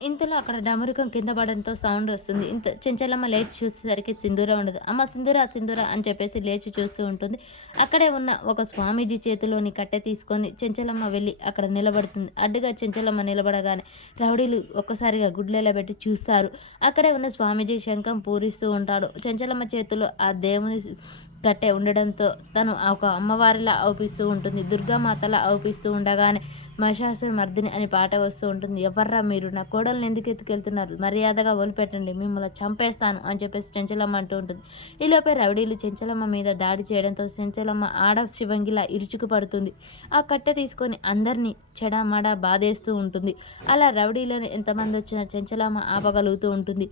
ఇంతలో అక్కడ డమరుకం కింద పడడంతో సౌండ్ వస్తుంది. చెంచలమ్మ లేచి చూసేసరికి సింధూర ఉండదు. "అమ్మ సింధూర, సింధూర" అని చెప్పేసి లేచి చూస్తూ ఉంటుంది. అక్కడే ఉన్న ఒక స్వామీజీ చేతిలోని కట్టె తీసుకొని చెంచలమ్మ వెళ్ళి అక్కడ నిలబడుతుంది. అడ్డుగా చెంచలమ్మ నిలబడగానే రౌడీలు ఒక్కసారిగా గుడ్లెలబెట్టి చూస్తారు. అక్కడే ఉన్న స్వామీజీ శంఖం పూరిస్తూ ఉంటాడు. చెంచలమ్మ చేతిలో ఆ దేవుని కట్టె ఉండడంతో తను ఒక అమ్మవారిలా అవుపిస్తూ ఉంటుంది. దుర్గామాతలా అవుపిస్తూ ఉండగానే మహిషాసురమర్దిని అని పాట వస్తూ ఉంటుంది. "ఎవర్రా మీరు? నా కోడల్ని ఎందుకు ఎత్తుకెళ్తున్నారు? మర్యాదగా వదిలిపెట్టండి, మిమ్మల్ని చంపేస్తాను" అని చెప్పేసి చెంచలమ్మ అంటూ ఉంటుంది. ఈలోపే రౌడీలు చెంచలమ్మ మీద దాడి చేయడంతో చెంచలమ్మ ఆడ శివంగిలా ఇరుచుకు పడుతుంది. ఆ కట్టె తీసుకొని అందరినీ చెడామడా బాధేస్తూ ఉంటుంది. అలా రౌడీలను ఎంతమంది వచ్చినా చెంచలమ్మ ఆపగలుగుతూ ఉంటుంది.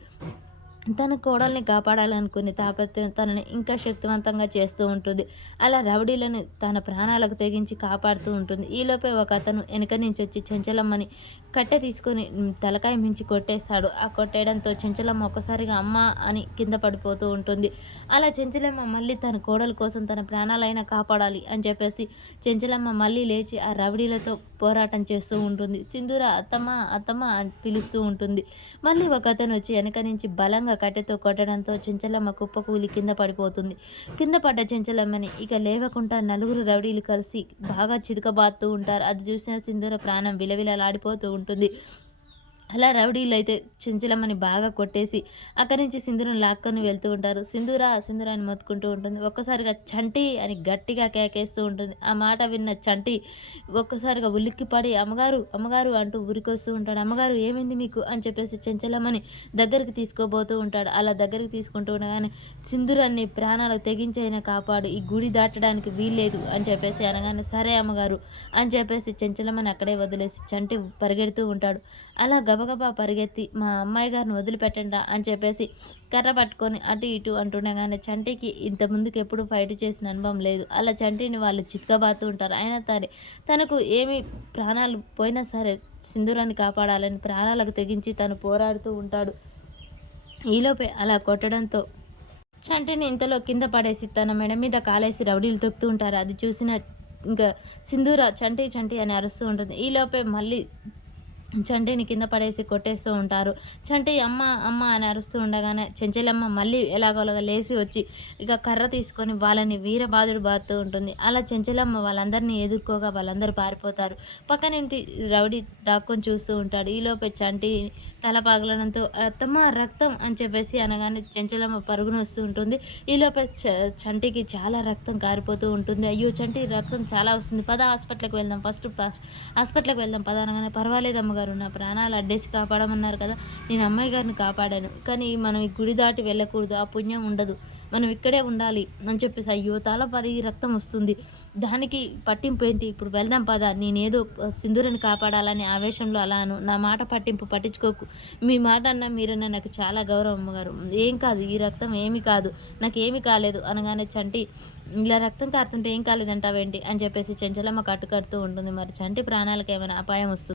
తన కోడల్ని కాపాడాలనుకునే తాపత్రయం తనని ఇంకా శక్తివంతంగా చేస్తూ ఉంటుంది. అలా రౌడీలను తన ప్రాణాలకు తెగించి కాపాడుతూ ఉంటుంది. ఈలోపే ఒక అతను వెనక నుంచి వచ్చి చెంచలమ్మని కట్టె తీసుకొని తలకాయ మించి కొట్టేస్తాడు. ఆ కొట్టేయడంతో చెంచలమ్మ ఒక్కసారిగా అమ్మ అని కింద పడిపోతూ ఉంటుంది. అలా చెంచలమ్మ మళ్ళీ తన కోడల కోసం తన ప్రాణాలైనా కాపాడాలి అని చెప్పేసి చెంచలమ్మ మళ్ళీ లేచి ఆ రౌడీలతో పోరాటం చేస్తూ ఉంటుంది. సింధూర, అత్తమ్మ అత్తమ్మ అని పిలుస్తూ ఉంటుంది. మళ్ళీ ఒక అతను వచ్చి వెనక నుంచి బలంగా కట్టెతో కొట్టడంతో చెంచలమ్మ కుప్పకూలి కింద పడిపోతుంది. కింద పడ్డ చెంచలమ్మని ఇక లేవకుండా నలుగురు రౌడీలు కలిసి బాగా చితకబాదుతూ ఉంటారు. అది చూసిన సింధూర ప్రాణం విలవిలలాడిపోతూ ఉంటుంది. అలా రౌడీలైతే చెంచలమ్మని బాగా కొట్టేసి అక్కడి నుంచి సింధూరను లాక్కొని వెళ్తూ ఉంటారు. సింధూర సింధూర అని మొత్తుకుంటూ ఉంటుంది. ఒక్కసారిగా చంటి అని గట్టిగా కేకేస్తూ ఉంటుంది. ఆ మాట విన్న చంటి ఒక్కసారిగా ఉలిక్కిపడి అమ్మగారు అమ్మగారు అంటూ ఉరికొస్తూ ఉంటాడు. "అమ్మగారు ఏమైంది మీకు?" అని చెప్పేసి చెంచలమ్మని దగ్గరికి తీసుకోబోతూ ఉంటాడు. అలా దగ్గరికి తీసుకుంటూ ఉండగానే సింధూరాన్ని ప్రాణాలకు తెగించైనా కాపాడు, ఈ గుడి దాటడానికి వీల్లేదు అని చెప్పేసి అనగానే "సరే అమ్మగారు" అని చెప్పేసి చెంచలమ్మని అక్కడే వదిలేసి చంటి పరిగెడుతూ ఉంటాడు. అలా గబగబా పరిగెత్తి "మా అమ్మాయి గారిని వదిలిపెట్టండి" అని చెప్పేసి కర్ర పట్టుకొని అటు ఇటు అంటుండగానే చంటికి ఇంత ముందుకు ఎప్పుడు ఫైట్ చేసిన అనుభవం లేదు. అలా చంటిని వాళ్ళు చితకబాతూ ఉంటారు. అయినా సరే తనకు ఏమి ప్రాణాలు పోయినా సరే సింధూరాన్ని కాపాడాలని ప్రాణాలకు తెగించి తను పోరాడుతూ ఉంటాడు. ఈలోపే అలా కొట్టడంతో చంటిని ఇంతలో కింద పడేసి తన మెడ మీద కాలేసి రౌడీలు తొక్కుతూ ఉంటారు. అది చూసిన ఇంకా సింధూర చంటి చంటి అని అరుస్తూ ఉంటుంది. ఈలోపే మళ్ళీ చంటిని కింద పడేసి కొట్టేస్తూ ఉంటారు. చంటి అమ్మ అమ్మ అని అరుస్తూ ఉండగానే చెంచలమ్మ మళ్ళీ ఎలాగోలాగా లేచి వచ్చి ఇక కర్ర తీసుకొని వాళ్ళని వీరబాదుడు బాదుతూ ఉంటుంది. అలా చెంచలమ్మ వాళ్ళందరినీ ఎదుర్కోగా వాళ్ళందరూ పారిపోతారు. పక్కనింటి రౌడీ దాక్కొని చూస్తూ ఉంటాడు. ఈలోపే చంటి తల పగలడంతో "అత్తమ్మ రక్తం" అని చెప్పేసి అనగానే చెంచలమ్మ పరుగున వస్తూ ఉంటుంది. ఈలోపే చంటికి చాలా రక్తం కారిపోతూ ఉంటుంది. "అయ్యో చంటి రక్తం చాలా వస్తుంది, పద హాస్పిటల్కి వెళ్దాం, ఫస్ట్ హాస్పిటల్కి వెళ్దాం పద" అనగానే "పర్వాలేదు అమ్మగారు, నా ప్రాణాలు అడ్డేసి కాపాడమన్నారు కదా, నేను అమ్మాయి గారిని కాపాడాను, కానీ మనం ఈ గుడి దాటి వెళ్ళకూడదు, ఆ పుణ్యం ఉండదు, మనం ఇక్కడే ఉండాలి" అని చెప్పేసి "అయ్యో తల పరిగి రక్తం వస్తుంది, దానికి పట్టింపు ఏంటి, ఇప్పుడు వెళ్దాం పద, నేనేదో సింధూరని కాపాడాలని ఆవేశంలో అలాను, నా మాట పట్టించుకోకు, మీ మాట అన్నా మీరన్నా నాకు చాలా గౌరవం అమ్మగారు, ఏం కాదు, ఈ రక్తం ఏమి కాదు, నాకేమీ కాలేదు" అనగానే చంటి "ఇలా రక్తం కారుతుంటే ఏం కాలేదంటావేంటి" అని చెప్పేసి చెంచలమ్మ కట్టుకడుతూ ఉంటుంది. మరి చంటి ప్రాణాలకు ఏమైనా అపాయం వస్తుంది.